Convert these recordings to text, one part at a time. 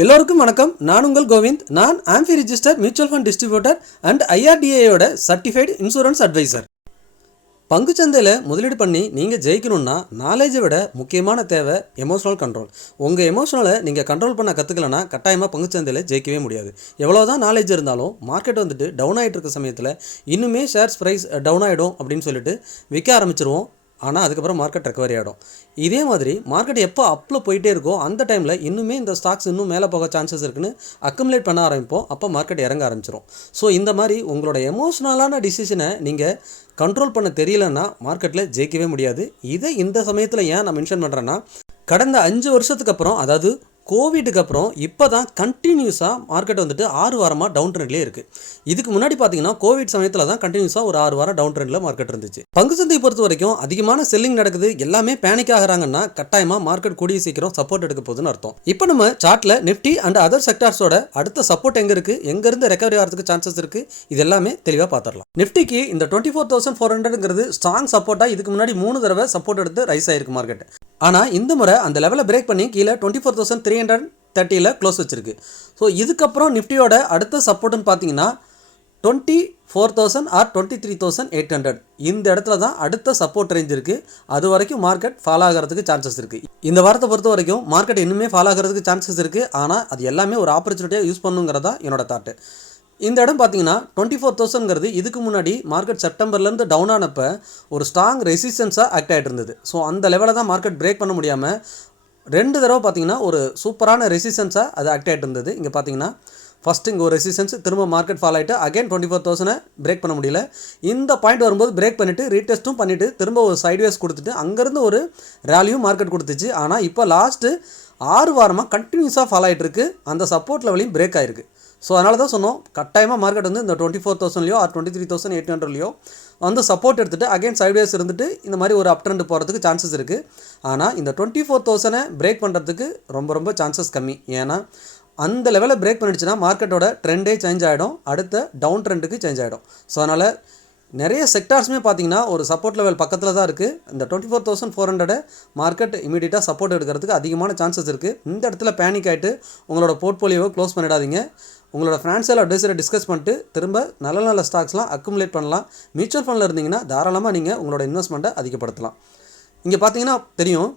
எல்லோருக்கும் வணக்கம். நான் உங்கள் கோவிந்த். நான் AMFI register mutual fund distributor and ஐஆர்டிஏயோட சர்டிஃபைடு இன்சூரன்ஸ் அட்வைசர். பங்குச்சந்தையில் முதலீடு பண்ணி நீங்கள் ஜெயிக்கணும்னா நாலேஜை விட முக்கியமான தேவை எமோஷனல் கண்ட்ரோல். உங்கள் எமோஷனலை நீங்கள் கண்ட்ரோல் பண்ண கற்றுக்கலன்னா கட்டாயமாக பங்குச்சந்தையில் ஜெயிக்கவே முடியாது. எவ்வளோ தான் நாலேஜ் இருந்தாலும் மார்க்கெட் வந்துட்டு டவுன் ஆகிட்டு இருக்க சமயத்தில் இன்னுமே ஷேர்ஸ் ப்ரைஸ் டவுன் ஆகிடும் அப்படின்னு சொல்லிட்டு விற்க ஆரம்பிச்சிருவோம். ஆனால் அதுக்கப்புறம் மார்க்கெட் ரெக்கவரி ஆகிடும். இதே மாதிரி மார்க்கெட் எப்போ அப்பில் போயிட்டே இருக்கோ அந்த டைமில் இன்னுமே இந்த ஸ்டாக்ஸ் இன்னும் மேலே போக சான்சஸ் இருக்குன்னு அக்குமுலேட் பண்ண ஆரம்பிப்போம். அப்போ மார்க்கெட் இறங்க ஆரம்பிச்சிடும். ஸோ இந்த மாதிரி உங்களோட எமோஷ்னலான டிசிஷனை நீங்கள் கண்ட்ரோல் பண்ண தெரியலன்னா மார்க்கெட்டில் ஜெயிக்கவே முடியாது. இதை இந்த சமயத்தில் ஏன் நான் மென்ஷன் பண்ணுறேன்னா, கடந்த 5 வருஷத்துக்கு அப்புறம், அதாவது கோவிடுக்கு அப்புறம் இப்போ தான் கண்டினியூஸாக மார்க்கெட் வந்துட்டு 6 வாரமாக டவுன் ட்ரெண்ட்லேயே இருக்குது. இதுக்கு முன்னாடி பார்த்தீங்கன்னா கோவிட் சமயத்தில் தான் கண்டினியூஸாக ஒரு 6 வாரம் டவுன் ட்ரெண்டில் மார்க்கெட் இருந்துச்சு. பங்கு சந்தையை பொறுத்த வரைக்கும் அதிகமான செல்லிங் நடக்குது, எல்லாமே பேனிக் ஆகிறாங்கன்னா கட்டாயமாக மார்க்கெட் கூடிய சீக்கிரம் சப்போர்ட் எடுக்க போகுதுன்னு அர்த்தம். இப்போ நம்ம சார்ட்டில் நிஃப்டி அண்ட் அதர் செக்டார்ஸோட அடுத்த சப்போர்ட் எங்கே இருக்குது, எங்கேருந்து ரெக்கவரி ஆகிறதுக்கு சான்சஸ் இருக்குது, இது எல்லாமே தெளிவாக பார்த்துடலாம். நிஃப்டிக்கு இந்த 24,400ங்கிறது ஸ்ட்ராங் சப்போர்ட்டாக இதுக்கு முன்னாடி 3 தடவை சப்போர்ட் எடுத்து ரைஸ் ஆயிருக்கு மார்க்கெட். ஆனால் இந்த முறை அந்த லெவலை பிரேக் பண்ணி கீழே 24,330 க்ளோஸ் வச்சிருக்கு. ஸோ இதுக்கப்புறம் நிஃப்டியோட அடுத்த சப்போர்ட்டுன்னு பார்த்தீங்கன்னா 24,000 ஆர் 23,800 இந்த இடத்துல தான் அடுத்த சப்போர்ட் ரேஞ்ச் இருக்குது. அது வரைக்கும் மார்க்கெட் ஃபாலோ ஆகிறதுக்கு சான்சஸ் இருக்குது. இந்த வாரத்தை பொறுத்த வரைக்கும் மார்க்கெட் இன்னுமே ஃபாலோ ஆகிறதுக்கு சான்சஸ் இருக்குது. ஆனால் அது எல்லாமே ஒரு ஆப்பர்ச்சுனிட்டியாக யூஸ் பண்ணுங்கிறதா என்னோட தாட்டு. இந்த இடம் பார்த்தீங்கன்னா 24,000ங்கிறது இதுக்கு முன்னாடி மார்க்கெட் செப்டம்பர்லேருந்து டவுன் ஆனப்போ ஒரு ஸ்ட்ராங் ரெசிஸ்டன்ஸாக ஆக்ட் ஆகிட்டு இருந்தது. ஸோ அந்த லெவலில் தான் மார்க்கெட் பிரேக் பண்ண முடியாமல் 2 தடவை பார்த்தீங்கன்னா ஒரு சூப்பரான ரெசிஸ்டன்ஸாக அது ஆக்ட் ஆகிட்டு இருந்தது. இங்கே பார்த்தீங்கன்னா ஃபஸ்ட்டு இங்கே ஒரு ரெசிஸ்டன்ஸ், திரும்ப மார்க்கெட் ஃபால் ஆகிட்டு அகைன் 24,000 பிரேக் பண்ண முடியல. இந்த பாயிண்ட் வரும்போது பிரேக் பண்ணிவிட்டு ரீடெஸ்ட்டும் பண்ணிவிட்டு திரும்ப ஒரு சைட்வேஸ் கொடுத்துட்டு அங்கேருந்து ஒரு ரேலியும் மார்க்கெட் கொடுத்துச்சு. ஆனால் இப்போ லாஸ்ட்டு 6 வாரமாக கண்டினியூஸாக ஃபால் ஆகிட்டு இருக்குது. அந்த சப்போர்ட் லெவலையும் பிரேக் ஆகிருக்கு. ஸோ அதனால தான் சொன்னோம், கட்டாயமாக மார்க்கெட் வந்து இந்த 24,000லையோ ஆர் 23,800லையோ வந்து சப்போர்ட் எடுத்துகிட்டு அகைன் சைட்வேஸ் இருந்துட்டு இந்த மாதிரி ஒரு அப் ட்ரெண்ட் போகிறதுக்கு சான்சஸ் இருக்குது. ஆனால் இந்த 24,000 பிரேக் பண்ணுறதுக்கு ரொம்ப ரொம்ப சான்சஸ் கம்மி. ஏன்னா அந்த லெவலில் பிரேக் பண்ணிடுச்சுன்னா மார்க்கெட்டோட ட்ரெண்டே சேஞ்ச் ஆகிடும், அடுத்த டவுன் ட்ரெண்டுக்கு சேஞ்ச் ஆகிடும். ஸோ அதனால் நிறைய செக்டார்ஸுமே பார்த்தீங்கன்னா ஒரு சப்போர்ட் லெவல் பக்கத்தில் தான் இருக்குது. இந்த 24,400 மார்க்கெட் இமீடியட்டாக சப்போர்ட் எடுக்கிறதுக்கு அதிகமான சான்சஸ் இருக்குது. இந்த இடத்துல பேனிக் ஆகிட்டு உங்களோட போர்ட்ஃபோலியோவை க்ளோஸ் பண்ணிடாதீங்க. உங்களோட ஃபினான்ஷியல் அட்வைசரை டிஸ்கஸ் பண்ணிட்டு திரும்ப நல்ல நல்ல ஸ்டாக்ஸ்லாம் அக்குமுலேட் பண்ணலாம். மியூச்சுவல் ஃபண்டில் இருந்தீங்கன்னா தாராளமாக நீங்கள் உங்களோட இன்வெஸ்ட்மெண்ட்டை அதிகப்படுத்தலாம். இங்கே பார்த்தீங்கன்னா தெரியும்,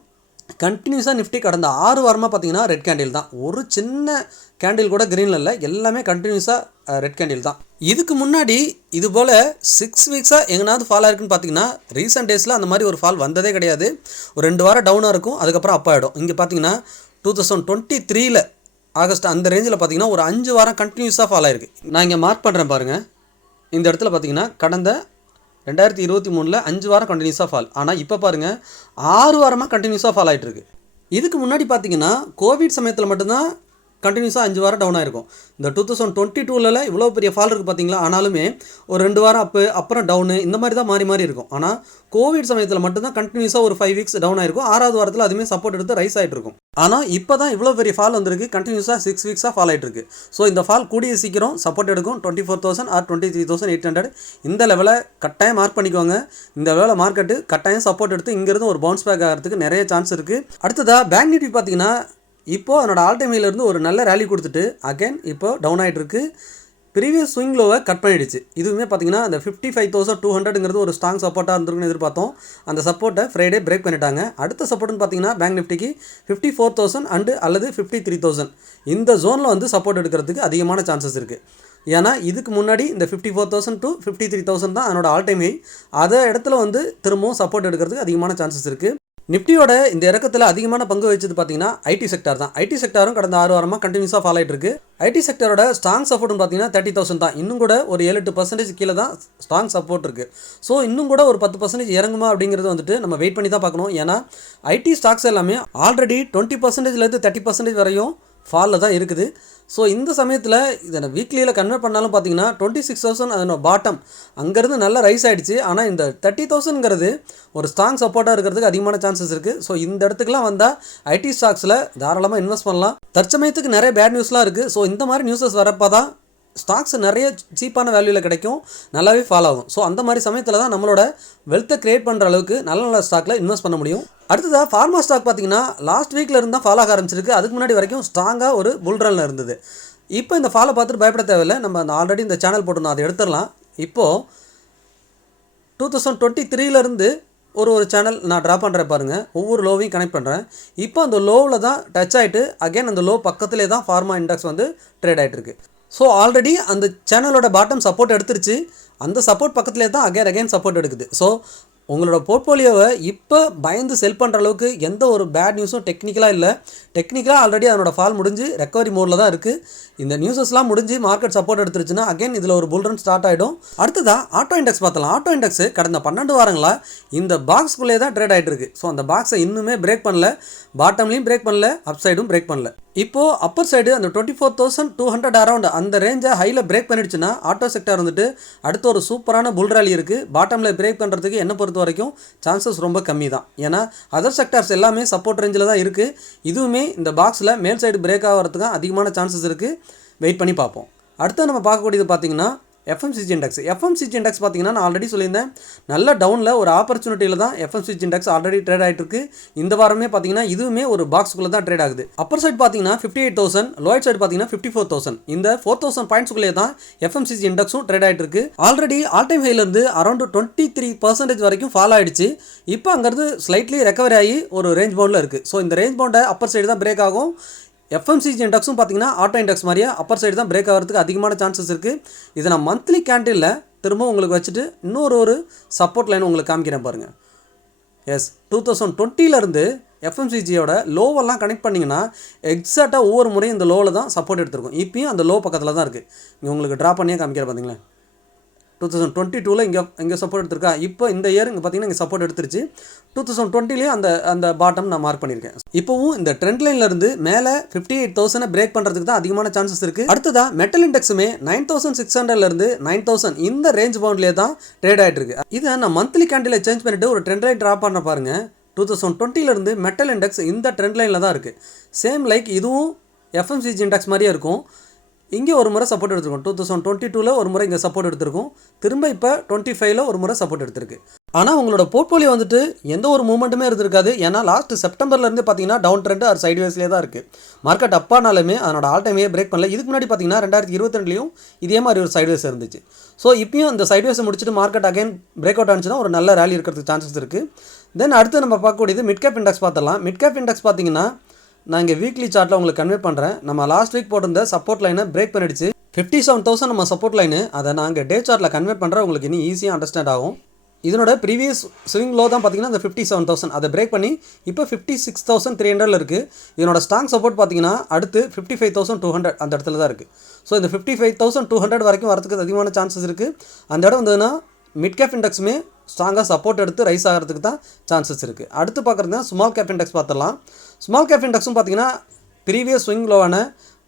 கண்டினியூஸாக நிஃப்டி கடந்த 6 வாரமாக பார்த்தீங்கன்னா ரெட் கேண்டில் தான். ஒரு சின்ன கேண்டில் கூட க்ரீனில் இல்லை, எல்லாமே கண்டினியூஸாக ரெட் கேண்டில் தான். இதுக்கு முன்னாடி இது போல் 6 வீக்ஸாக எங்கேனாவது ஃபால் ஆயிருக்குன்னு பார்த்தீங்கன்னா ரீசெண்ட் டேஸில் அந்த மாதிரி ஒரு ஃபால் வந்ததே கிடையாது. ஒரு 2 வாரம் டவுனாக இருக்கும், அதுக்கப்புறம் அப் ஆகிடும். இங்கே பார்த்தீங்கன்னா 2023 ஆகஸ்ட் அந்த ரேஞ்சில் பார்த்தீங்கன்னா ஒரு 5 வாரம் கண்டினியூஸாக ஃபால் ஆயிருக்கு. நான் இங்கே மார்க் பண்ணுறேன் பாருங்கள். இந்த இடத்துல பார்த்தீங்கன்னா கடந்த 2023 5 வாரம் கண்டினியூஸாக ஃபால். ஆனால் இப்போ பாருங்கள் 6 வாரமாக கண்டினியூஸாக ஃபால் ஆகிட்டு இருக்கு. இதுக்கு முன்னாடி பார்த்தீங்கன்னா கோவிட் சமயத்தில் மட்டும்தான் கண்டினியூஸாக 5 வாரம் டவுன் ஆகிருக்கும். இந்த 2022 இவ்வளோ பெரிய ஃபால் இருக்குது பார்த்தீங்களா. ஆனாலுமே ஒரு 2 வாரம் அப்புறம் டவுனு இந்த மாதிரி தான் மாறி மாறி இருக்கும். ஆனால் கோவிட் சமயத்தில் மட்டும்தான் கண்டினியூஸாக ஒரு 5 வீக்ஸ் டவுன் ஆகிருக்கும். 6வது வாரத்தில் அதுவுமே சப்போர்ட் எடுத்து ரைஸ் ஆகிட்டு இருக்கும். ஆனால் இப்போ தான் இவ்வளோ பெரிய ஃபால் வந்திருக்கு, கண்டினியூஸாக 6 வீக்ஸாக ஃபால் ஆகிட்டு இருக்கு. ஸோ இந்த ஃபால் கூடிய சீக்கிரம் சப்போர்ட் எடுக்கும். 24,000 ஆர் 23,800 இந்த லெவலை கட்டாயம் மார்க் பண்ணிக்கோங்க. இந்த லெவலில் மார்க்கெட்டு கட்டாயம் சப்போர்ட் எடுத்து இங்கேருந்து ஒரு பவுன்ஸ் பேக் ஆகிறதுக்கு நிறைய சான்ஸ் இருக்குது. அடுத்ததாக பேங்க் நிஃப்டி பார்த்தீங்கன்னா இப்போது அதனோட ஆல் டைம் ஹையிலேருந்து ஒரு நல்ல ரேலி கொடுத்துட்டு அகைன் இப்போ டவுன் ஆகிட்டு இருக்கு. ப்ரீவியஸ் ஸ்விங் லோவை கட் பண்ணிடுச்சு. இதுவுமே பார்த்தீங்கன்னா அந்த 55,200ங்கிறது ஒரு ஸ்ட்ராங் சப்போர்ட்டாக இருந்திருக்குன்னு எதிர்பார்த்தோம். அந்த சப்போர்ட்டை ஃப்ரைடே பிரேக் பண்ணிட்டாங்க. அடுத்த சப்போர்ட்னு பார்த்தீங்கன்னா பேங்க் நிஃப்டிக்கு 54,000 அல்லது 53,000 இந்த ஜோனில் வந்து சப்போர்ட் எடுக்கிறதுக்கு அதிகமான சான்சஸ் இருக்குது. ஏன்னா இதுக்கு முன்னாடி இந்த 54,000 to 53,000 தான் அதனோட ஆல் டைம் ஹை. அதை இடத்துல வந்து திரும்பவும் சப்போர்ட் எடுக்கிறதுக்கு அதிகமான சான்சஸ் இருக்குது. நிஃப்டியோட இந்த இறக்கத்தில் அதிகமான பங்கு வச்சது பார்த்தீங்கன்னா ஐடி செக்டார் தான். ஐடி செக்டாரும் கடந்த 6 வாரமாக கண்டினியூஸாக ஃபாலோ ஆகிட்டு இருக்கு. ஐடி செக்டரோட ஸ்ட்ராங் சப்போர்ட்னு பார்த்தீங்கன்னா 30,000 தான். இன்னும் கூட ஒரு 7-8% கீழே தான் ஸ்ட்ராங் சப்போர்ட் இருக்குது. ஸோ இன்னும் கூட ஒரு 10% இறங்குமா அப்படிங்கிறது வந்துட்டு நம்ம வெயிட் பண்ணி தான் பார்க்கணும். ஏன்னா ஐடி ஸ்டாக்ஸ் எல்லாமே ஆல்ரெடி 20%லேருந்து 30% வரையும் ஃபாலில் தான் இருக்குது. ஸோ இந்த சமயத்தில் இதை வீக்லியில் கன்வெர்ட் பண்ணாலும் பார்த்தீங்கன்னா 26,000 அதனோட பாட்டம் அங்கேருந்து நல்லா ரைஸ் ஆகிடுச்சு. ஆனால் இந்த 30,000ங்கிறது ஒரு ஸ்ட்ராங் சப்போர்ட்டாக இருக்கிறதுக்கு அதிகமான சான்சஸ் இருக்குது. ஸோ இந்த இடத்துக்குலாம் வந்தால் ஐடி ஸ்டாக்ஸில் தாராளமாக இன்வெஸ்ட் பண்ணலாம். தற்சமயத்துக்கு நிறைய பேட் நியூஸ்லாம் இருக்குது. ஸோ இந்த மாதிரி நியூஸஸ் வரப்போ தான் ஸ்டாக்ஸ் நிறைய சீப்பான வேல்யூவில் கிடைக்கும், நல்லாவே ஃபாலோ ஆகும். ஸோ அந்த மாதிரி சமயத்தில் தான் நம்மளோட வெல்த்தை க்ரியேட் பண்ணுற அளவுக்கு நல்ல நல்ல ஸ்டாக்கில் இன்வெஸ்ட் பண்ண முடியும். அடுத்ததாக ஃபார்மா ஸ்டாக் பார்த்தீங்கன்னா லாஸ்ட் வீக்கில் இருந்து தான் ஃபாலோ ஆக ஆரம்பிச்சிருக்கு. அதுக்கு முன்னாடி வரைக்கும் ஸ்ட்ராங்காக ஒரு புல் ரன்ல இருந்தது. இப்போ இந்த ஃபாலோ பார்த்துட்டு பயப்பட தேவையில்லை. நம்ம ஆல்ரெடி இந்த சேனல் போட்டிருந்தோம், அதை எடுத்துடலாம். இப்போது 2023லேருந்து ஒரு சேனல் நான் ட்ரா பண்ணுறேன் பாருங்கள், ஒவ்வொரு லோவையும் கனெக்ட் பண்ணுறேன். இப்போ அந்த லோவில் தான் டச் ஆகிட்டு அகைன் அந்த லோ பக்கத்துலேயே தான் ஃபார்மா இண்டெக்ஸ் வந்து ட்ரேட் ஆகிட்டு இருக்கு. ஸோ ஆல்ரெடி அந்த சேனலோட பாட்டம் சப்போர்ட் எடுத்துருச்சு, அந்த சப்போர்ட் பக்கத்துலேயே தான் அகைன் சப்போர்ட் எடுக்குது. ஸோ உங்களோட போர்ட்ஃபோலியோவை இப்போ பயந்து செல் பண்ணுற அளவுக்கு எந்த ஒரு பேட் நியூஸும் டெக்னிக்கலாக இல்லை. டெக்னிக்கலாக ஆல்ரெடி அதனோட ஃபால் முடிஞ்சு ரெக்கவரி மோடில் தான் இருக்குது. இந்த நியூஸஸ்லாம் முடிஞ்சு மார்க்கெட் சப்போர்ட் எடுத்துருச்சுன்னா அகைன் இதில் ஒரு புல் ரன் ஸ்டார்ட் ஆகிடும். அடுத்ததான் ஆட்டோ இண்டெக்ஸ் பார்த்தலாம். ஆட்டோ இண்டெக்ஸ் கடந்த 12 வாரங்களாக இந்த பாக்ஸ்குள்ளே தான் ட்ரேட் ஆகிட்டு இருக்கு. ஸோ அந்த பாக்ஸை இன்னுமே பிரேக் பண்ணல, பாட்டம்லையும் பிரேக் பண்ணல, அப் சைடும் பிரேக் பண்ணல. இப்போது அப்பர் சைடு அந்த 24,200 அரௌண்ட் அந்த ரேஞ்சை ஹையில் பிரேக் பண்ணிடுச்சுன்னா ஆட்டோ செக்டார் வந்துட்டு அடுத்த ஒரு சூப்பரான புல் ராலி இருக்குது. பாட்டமில் பிரேக் பண்ணுறதுக்கு என்ன பொறுத்த வரைக்கும் சான்சஸ் ரொம்ப கம்மி தான். ஏன்னா அதர் செக்டார்ஸ் எல்லாமே சப்போர்ட் ரேஞ்சில் தான் இருக்குது. இதுவுமே இந்த பாக்ஸில் மேல் சைடு பிரேக் ஆகிறதுக்கு அதிகமான சான்சஸ் இருக்குது. வெயிட் பண்ணி பார்ப்போம். அடுத்து நம்ம பார்க்கக்கூடியது பார்த்திங்கன்னா எஃப்எம்சிஜி இண்டெக்ஸ். எஃப்எம்சிஜி இண்டெக்ஸ் பார்த்தீங்கன்னா நான் ஆல்ரெடி சொல்லியிருந்தேன், நல்ல டவுனில் ஒரு ஆப்பர்ச்சுனிட்டியில் தான் எஃப்எம்சிஜி இண்டெக்ஸ் ஆல்ரெடி ட்ரேட் ஆகிட்டு இருக்கு. இந்த வாரமே பார்த்தீங்கன்னா இதுவுமே ஒரு பாக்ஸுக்குள்ளே தான் ட்ரேட் ஆகுது. அப்பர் சைட் பார்த்தீங்கன்னா 58,000, லோயர் சைடு பார்த்தீங்கன்னா 54,000. இந்த 4,000 பாயிண்ட்ஸுக்குள்ளே தான் எஃப்எம்சிஜி இண்டெக்ஸும் ட்ரேட் ஆகிட்டு இருக்கு. ஆல்ரெடி ஆல் டைம் ஹைலேருந்து அரௌண்ட் 23% வரைக்கும் ஃபால் ஆகிடுச்சு. இப்போ அங்கேருந்து ஸ்லைட்லி ரெக்கவரி ஆகி ஒரு ரேஞ்ச் பவுண்டில் இருக்குது. ஸோ இந்த ரேஞ்ச் பவுண்டை அப்பர் சைடு தான் பிரேக் ஆகும். எஃப்எம்சிஜி இண்டெக்ஸும் பார்த்தீங்கன்னா ஆட்டோ இண்டெக்ஸ் மாதிரியே அப்பர் சைடு தான் பிரேக் ஆகிறதுக்கு அதிகமான சான்சஸ் இருக்குது. இதை நான் மந்த்லி கேண்டிலில் திரும்ப உங்களுக்கு வச்சுட்டு இன்னொரு சப்போர்ட் லைன் உங்களுக்கு காமிக்கிறேன் பாருங்கள். எஸ் 2020லேருந்து எஃப்எம்சிஜியோட லோவெல்லாம் கனெக்ட் பண்ணிங்கன்னா எக்ஸாக்டாக ஒவ்வொரு முறையும் இந்த லோவில் தான் சப்போர்ட் எடுத்திருக்கும். இப்பயும் அந்த லோ பக்கத்தில் தான் இருக்குது. இங்கே உங்களுக்கு ட்ரா பண்ணியே காமிக்கிறேன் பார்த்தீங்களா. 2022ல் இங்கே சப்போர்ட் எடுத்திருக்கா. இப்போ இந்த இயர் இங்கே பார்த்தீங்கன்னா இங்கே சப்போர்ட் எடுத்துருச்சு. 2020லேயும் அந்த பாட்டம் நான் மார்க் பண்ணியிருக்கேன். இப்போவும் இந்த ட்ரெண்ட் லைன்லேருந்து மேலே 58,000 பிரேக் பண்ணுறதுக்கு தான் அதிகமான சான்சஸ் இருக்குது. அடுத்ததாக மெட்டல் இண்டெக்ஸுமே 9,600லேருந்து 9,000 இந்த ரேஞ்ச் பவுண்ட்லேயே தான் ட்ரேட் ஆகிட்டு இருக்கு. இதை நான் மந்த்லி கேண்டில் சேஞ்ச் பண்ணிவிட்டு ஒரு ட்ரெண்ட் லைன் ட்ரா பண்ண பாருங்கள். 2020லேருந்து மெட்டல் இண்டெக்ஸ் இந்த ட்ரெண்ட் லைனில் தான் இருக்குது. சேம் லைக் இதுவும் எஃப்எம்சிஜி இண்டெக்ஸ் மாதிரியே இருக்கும். இங்கே ஒரு முறை சப்போர்ட் எடுத்துருக்கும். 2022ல் ஒரு முறை இங்கே சப்போர்ட் எடுத்திருக்கும். திரும்ப இப்போ 25ல் ஒரு முறை சப்போர்ட் எடுத்திருக்கு. ஆனால் உங்களோட போர்ட்ஃபோலியோ வந்துட்டு எந்த ஒரு மூவ்மெண்ட்டுமே இருந்திருக்காது. ஏன்னா லாஸ்ட் செப்டம்பர்லேருந்து பார்த்தீங்கன்னா டவுன் ட்ரெண்ட் ஆர் சைட்வேஸ்லேயே தான் இருக்குது. மார்க்கெட் அப்பானாலுமே அதனோட ஆல் டைமே பிரேக் பண்ணல. இதுக்கு முன்னாடி பார்த்தீங்கன்னா 2022லையும் இதே மாதிரி ஒரு சைட்வேஸ் இருந்துச்சு. ஸோ இப்பயும் அந்த சைட்வேஸை முடிச்சுட்டு மார்க்கெட் அகைன் பிரேக் அவுட் ஆனிச்சுன்னா ஒரு நல்ல ரேலி இருக்கிறதுக்கு சான்சஸ் இருக்குது. தென் அடுத்து நம்ம பார்க்கக்கூடியது மிட் கேப் இண்டெக்ஸ் பார்த்துடலாம். மிட் கேப் இண்டெக்ஸ் பார்த்தீங்கன்னா நான் இங்கே வீக்லி சார்ட்டில் உங்களுக்கு கன்வே பண்ணுறேன். நம்ம லாஸ்ட் வீக் போட்டிருந்த சப்போர்ட் லைனை பிரேக் பண்ணிடுச்சு. 57,000 நம்ம சப்போர்ட் லைனு, அதை நான் இங்கே டே சார்ட்டில் கன்வெர்ட் பண்ணுறேன். உங்களுக்கு இன்னும் ஈஸியாக அண்டர்ஸ்டாண்ட் ஆகும். இதனோட ப்ரீவியஸ் ஸ்விங் லோ தான் பார்த்தீங்கன்னா அந்த 57,000, அதை பிரேக் பண்ணி இப்போ 56,300 இருக்குது. இதனோட ஸ்ட்ராங் சப்போர்ட் பார்த்தீங்கன்னா அடுத்து 55,200 அந்த இடத்துல தான் இருக்குது. ஸோ இந்த 55,200 வரைக்கும் வரதுக்கு அதிகமான சான்சஸ் இருக்குது. அந்த இடம் வந்ததுன்னா மிட் கேப் இண்டெக்ஸுமே ஸ்ட்ராங்காக சப்போர்ட் எடுத்து ரைஸ் ஆகிறதுக்கு தான் சான்சஸ் இருக்குது. அடுத்து பார்க்குறதுனா ஸ்மால் கேப் இண்டெக்ஸ் பார்த்துடலாம். ஸ்மால் கேப் இண்டெக்ஸும் பார்த்தீங்கன்னா ப்ரீவியஸ் ஸ்விங் லோவான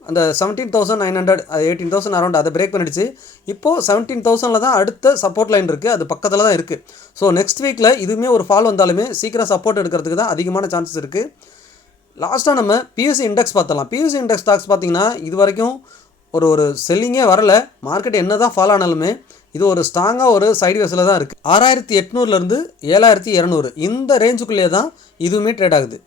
அந்த 17,900 18,000 அரௌண்ட் அதை பிரேக் பண்ணிடுச்சு. இப்போது 17,000ல் தான் அடுத்த சப்போர்ட் லைன் இருக்குது, அது பக்கத்தில் தான் இருக்குது. ஸோ நெக்ஸ்ட் வீக்கில் இதுவுமே ஒரு ஃபால் வந்தாலுமே சீக்கிரம் சப்போர்ட் எடுக்கிறதுக்கு தான் அதிகமான சான்சஸ் இருக்குது. லாஸ்ட்டாக நம்ம பிஎஸ்சி இண்டெக்ஸ் பார்த்தலாம். பிஎஸ்சி இண்டெக்ஸ் ஸ்டாக்ஸ் பார்த்திங்கன்னா இது வரைக்கும் ஒரு செல்லிங்கே வரலை. மார்க்கெட் என்ன தான் ஃபால் ஆனாலுமே இது ஒரு ஸ்ட்ராங்காக ஒரு சைட்வேஸில் தான் இருக்குது. 6,800லேருந்து 7,200 இந்த ரேஞ்சுக்குள்ளேயே தான் இதுவுமே ட்ரேட் ஆகுது.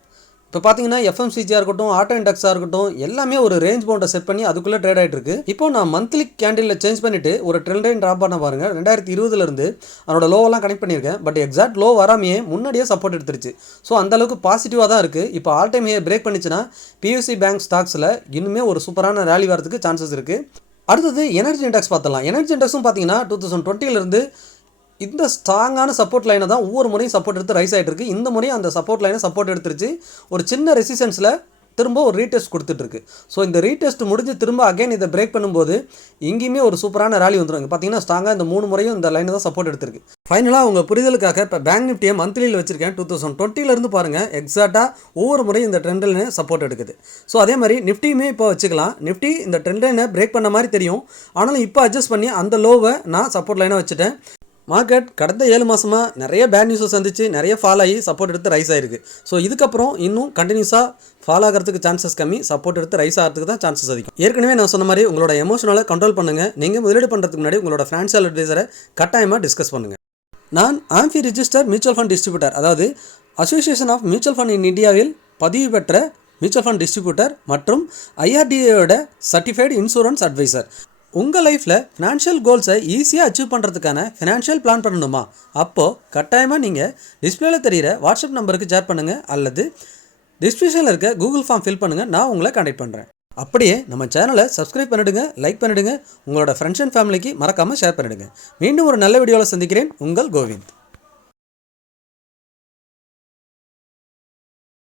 இப்போ பார்த்தீங்கன்னா எஃப்எம்சிஜியாக இருக்கட்டும், ஆட்டோ இண்டெக்ஸாக இருக்கட்டும், எல்லாமே ஒரு ரேஞ்ச் பவுண்டை செட் பண்ணி அதுக்குள்ளே ட்ரேட் ஆகிட்டு இருக்கு. இப்போ நான் மந்த்லி கேண்டிலில் சேஞ்ச் பண்ணிவிட்டு ஒரு ட்ரெண்ட் லைன் ட்ராப் பண்ண பாருங்கள். 2020லேருந்து அதனோட லோவெல்லாம் கனெக்ட் பண்ணியிருக்கேன். பட் எக்ஸாக்ட் லோ வராமையே முன்னாடியே சப்போர்ட் எடுத்துருச்சு. ஸோ அந்தளவுக்கு பாசிட்டிவாக தான் இருக்குது. இப்போ ஆல் டைம் பிரேக் பண்ணிச்சுன்னா பிஎஸ்சி பேங்க் ஸ்டாக்ஸில் இன்னுமே ஒரு சூப்பரான ரேலி வரதுக்கு சான்சஸ் இருக்குது. அடுத்தது எனர்ஜி இண்டெக்ஸ் பார்த்துடலாம். எனர்ஜி இண்டெக்ஸும் பார்த்தீங்கன்னா 2020லேருந்து இந்த ஸ்ட்ராங்கான சப்போர்ட் லைனை தான் ஒவ்வொரு முறையும் சப்போர்ட் எடுத்து ரைஸ் ஆகிட்டு இருக்குது. இந்த முறையும் அந்த சப்போர்ட் லைனை சப்போர்ட் எடுத்துருச்சு. ஒரு சின்ன ரெசிஸ்டன்ஸில் திரும்ப ஒரு ரீடெஸ்ட் கொடுத்துட்ருக்கு. ஸோ இந்த ரீடெஸ்ட் முடிஞ்சு திரும்ப அகைன் இதை பிரேக் பண்ணும்போது இங்கேயுமே ஒரு சூப்பரான ரேலி வந்துடும். இங்கே பார்த்தீங்கன்னா ஸ்ட்ராங்காக இந்த 3 முறையும் இந்த லைனை தான் சப்போர்ட் எடுத்திருக்கு. ஃபைனலாக உங்கள் புரிதலுக்காக இப்போ பேங்க் நிஃப்டியை மந்த்லியில் வச்சிருக்கேன். 2020லேருந்து பாருங்கள் எக்ஸாக்டாக ஒவ்வொரு முறையும் இந்த ட்ரெண்ட் லைனை சப்போர்ட் எடுக்குது. ஸோ அதே மாதிரி நிஃப்டியுமே இப்போ வச்சுக்கலாம். நிஃப்டி இந்த ட்ரெண்ட் லைனை பிரேக் பண்ண மாதிரி தெரியும். ஆனாலும் இப்போ அட்ஜஸ்ட் பண்ணி அந்த லோவை நான் சப்போர்ட் லைனாக வச்சுட்டேன். மார்க்கெட் கடந்த 7 மாதமாக நிறைய பேட் நியூஸை சந்திச்சு நிறைய ஃபால் ஆகி சப்போர்ட் எடுத்து ரைஸ் ஆகிருக்கு. ஸோ இதுக்கப்புறம் இன்னும் கண்டினியூஸாக ஃபால் ஆகிறதுக்கு சான்சஸ் கம்மி, சப்போர்ட் எடுத்து ரைஸ் ஆகிறதுக்கு தான் சான்சஸ் அதிகம். ஏற்கனவே நான் சொன்ன மாதிரி உங்களோட எமோஷனலை கண்ட்ரோல் பண்ணுங்கள். நீங்கள் முதலீடு பண்ணுறதுக்கு முன்னாடி உங்களோட ஃபினான்ஷியல் அட்வைசரை கட்டாயமாக டிஸ்கஸ் பண்ணுங்கள். நான் AMFI register mutual fund distributor, அதாவது association of mutual fund in இந்தியாவில் பதிவு பெற்ற மியூச்சுவல் ஃபண்ட் டிஸ்ட்ரிபியூட்டர் மற்றும் IRDAயோட சர்டிஃபைடு இன்சூரன்ஸ் அட்வைசர். உங்கள் லைஃப்பில் ஃபினான்ஷியல் கோல்ஸை ஈஸியாக அச்சீவ் பண்ணுறதுக்கான ஃபினான்ஷியல் பிளான் பண்ணணுமா? அப்போது கட்டாயமாக நீங்கள் டிஸ்பிளேல தெரிகிற வாட்ஸ்அப் நம்பருக்கு சேட் பண்ணுங்கள் அல்லது டிஸ்கிரிப்ஷனில் இருக்க கூகுள் ஃபார்ம் ஃபில் பண்ணுங்கள். நான் உங்களை கான்டாக்ட் பண்ணுறேன். அப்படியே நம்ம சேனலை சப்ஸ்கிரைப் பண்ணிவிடுங்க, லைக் பண்ணிவிடுங்க, உங்களோட ஃப்ரெண்ட்ஸ் அண்ட் ஃபேமிலிக்கு மறக்காமல் ஷேர் பண்ணிவிடுங்க. மீண்டும் ஒரு நல்ல வீடியோவில் சந்திக்கிறேன். உங்கள் கோவிந்த்.